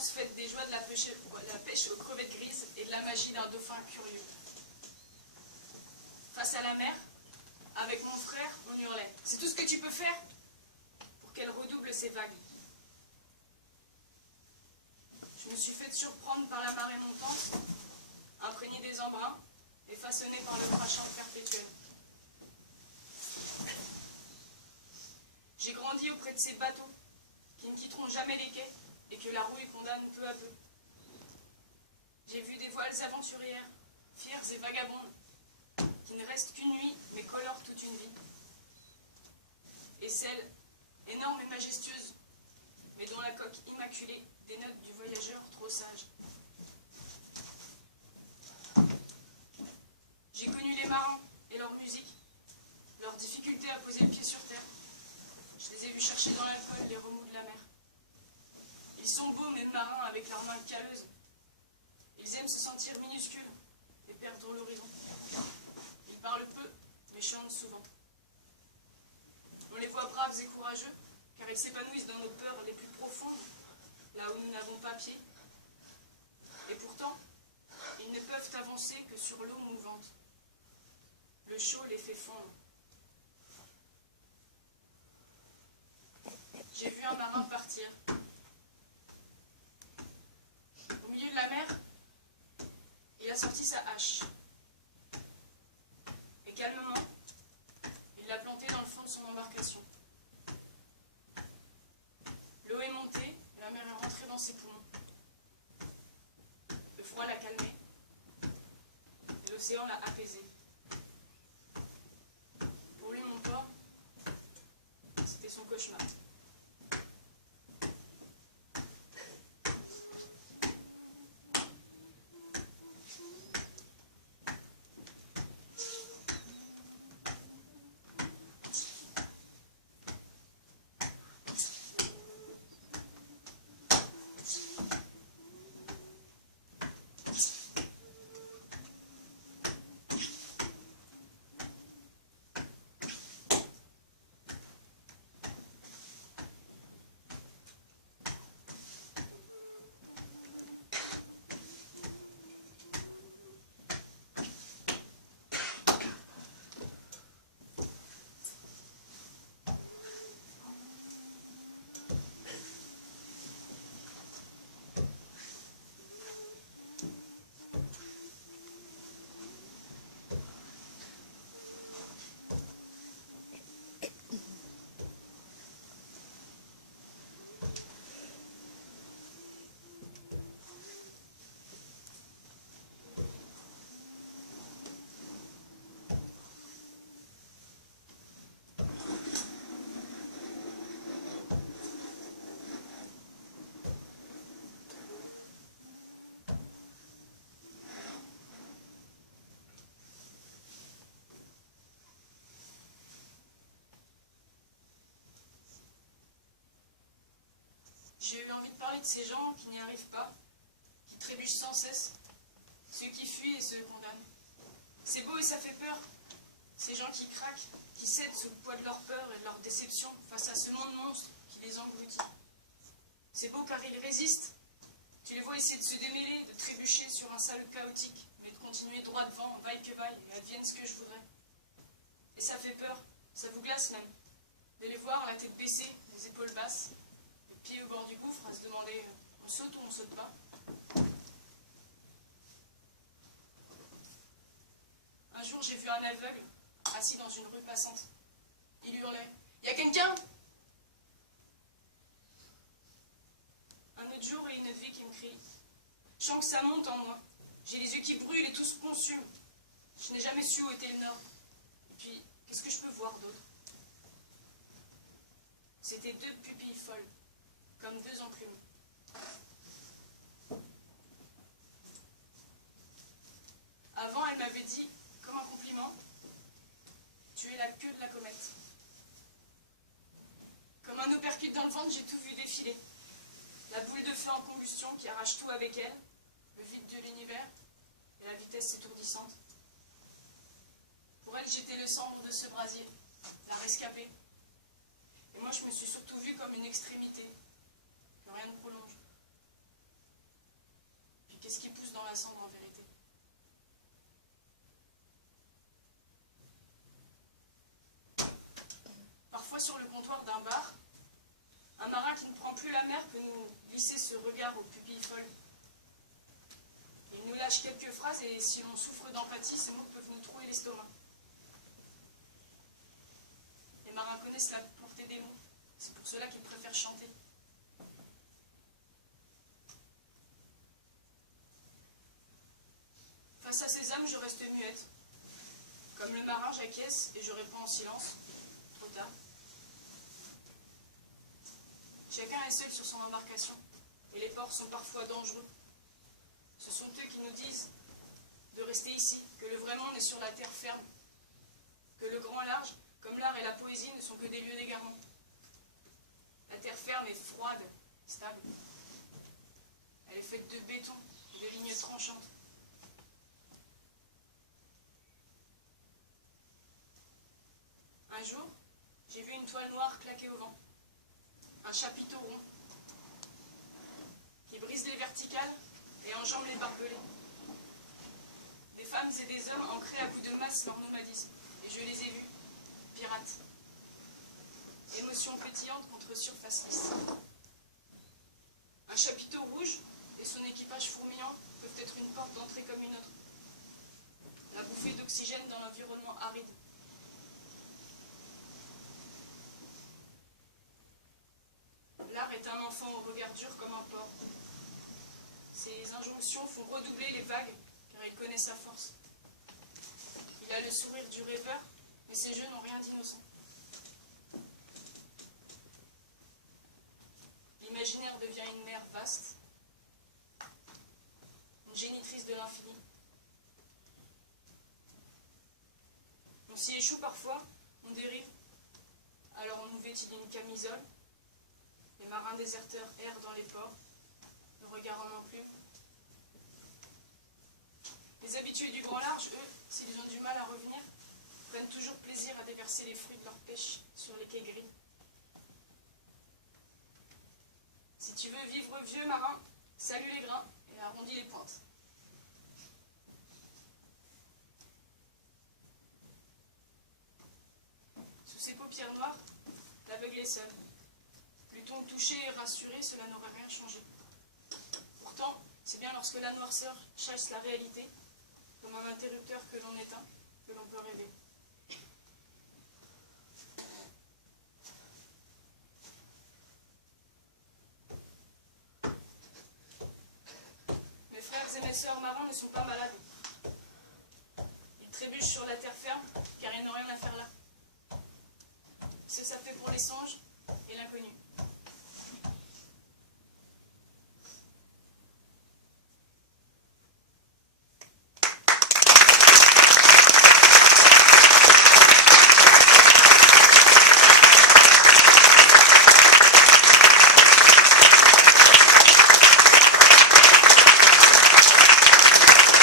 enfance faite des joies de la pêche aux crevettes grises et de la magie d'un dauphin curieux. Face à la mer, avec mon frère, on hurlait. C'est tout ce que tu peux faire pour qu'elle redouble ses vagues. Je me suis fait surprendre par la marée montante, imprégnée des embruns et façonnée par le crachin perpétuel. J'ai grandi auprès de ces bateaux qui ne quitteront jamais les quais et que la rouille condamne peu à peu. J'ai vu des voiles aventurières, fières et vagabondes, qui ne restent qu'une nuit mais colorent toute une vie. Et celle, énorme et majestueuse, mais dont la coque immaculée dénote du voyageur trop sage. J'ai connu les marins et leur musique, leur difficulté à poser le pied sur terre. Je les ai vus chercher dans l'alcool les remous de la mer. Ils sont beaux, mes marins, avec leurs mains calleuses. Ils aiment se sentir minuscules et perdre l'horizon. Ils parlent peu, mais chantent souvent. On les voit braves et courageux, car ils s'épanouissent dans nos peurs les plus profondes, là où nous n'avons pas pied. Et pourtant, ils ne peuvent avancer que sur l'eau mouvante. Le chaud les fait fondre. J'ai vu un marin partir. Au milieu de la mer, il a sorti sa hache. Et calmement, il l'a plantée dans le fond de son embarcation. L'eau est montée, et la mer est rentrée dans ses poumons. Le froid l'a calmé, et l'océan l'a apaisé. Pour lui, mon port, c'était son cauchemar. J'ai eu envie de parler de ces gens qui n'y arrivent pas, qui trébuchent sans cesse, ceux qui fuient et se condamnent. C'est beau et ça fait peur, ces gens qui craquent, qui cèdent sous le poids de leur peur et de leur déception face à ce monde monstre qui les engloutit. C'est beau car ils résistent. Tu les vois essayer de se démêler, de trébucher sur un salut chaotique, mais de continuer droit devant, vaille que vaille, et advienne ce que je voudrais. Et ça fait peur, ça vous glace même, de les voir la tête baissée, les épaules basses, pieds au bord du gouffre, à se demander on saute ou on saute pas. Un jour, j'ai vu un aveugle assis dans une rue passante. Il hurlait « Y a quelqu'un ?» Un autre jour et une autre vie qui me crie. Je sens que ça monte en moi. J'ai les yeux qui brûlent et tout se consume. Je n'ai jamais su où était le nord. Et puis, qu'est-ce que je peux voir d'autre? C'était deux pupilles folles, comme deux enclumes. Avant, elle m'avait dit, comme un compliment, « Tu es la queue de la comète. » Comme un opercute dans le ventre, j'ai tout vu défiler. La boule de feu en combustion qui arrache tout avec elle, le vide de l'univers et la vitesse étourdissante. Pour elle, j'étais le cendre de ce brasier, la rescapée. Et moi, je me suis surtout vue comme une extrémité, que rien ne prolonge. glisser ce regard aux pupilles folles. Il nous lâche quelques phrases et si l'on souffre d'empathie, ces mots peuvent nous trouer l'estomac. Les marins connaissent la portée des mots. C'est pour cela qu'ils préfèrent chanter. Face à ces âmes, je reste muette. Comme le marin, j'acquiesce et je réponds en silence. Trop tard. Chacun est seul sur son embarcation, et les ports sont parfois dangereux. Ce sont eux qui nous disent de rester ici, que le vrai monde est sur la terre ferme, que le grand large, comme l'art et la poésie, ne sont que des lieux d'égarement. La terre ferme est froide, stable. Elle est faite de béton et de lignes tranchantes. Un jour, j'ai vu une toile noire claquer au vent. Un chapiteau rond qui brise les verticales et enjambe les barbelés. Des femmes et des hommes ancrés à bout de masse leur nomadisme. Et je les ai vus, pirates. Émotion pétillante contre surface lisse. Un chapiteau rouge et son équipage fourmillant peuvent être une porte d'entrée comme une autre. La bouffée d'oxygène dans l'environnement aride. L'art est un enfant au regard dur comme un porc. Ses injonctions font redoubler les vagues, car il connaît sa force. Il a le sourire du rêveur, mais ses jeux n'ont rien d'innocent. L'imaginaire devient une mer vaste, une génitrice de l'infini. On s'y échoue parfois, on dérive, alors on nous vêtit d'une camisole. Les marins déserteurs errent dans les ports, ne regardant plus. Les habitués du grand large, eux, s'ils ont du mal à revenir, prennent toujours plaisir à déverser les fruits de leur pêche sur les quais gris. Si tu veux vivre vieux marin, salue les grains et arrondis les pointes. Sous ses paupières noires, l'aveugle est seul. Plutôt touché et rassuré, cela n'aurait rien changé. Pourtant, c'est bien lorsque la noirceur chasse la réalité, comme un interrupteur que l'on éteint, que l'on peut rêver. Mes frères et mes sœurs marins ne sont pas malades. Ils trébuchent sur la terre ferme, car ils n'ont rien à faire là. C'est ça fait pour les songes et l'inconnu.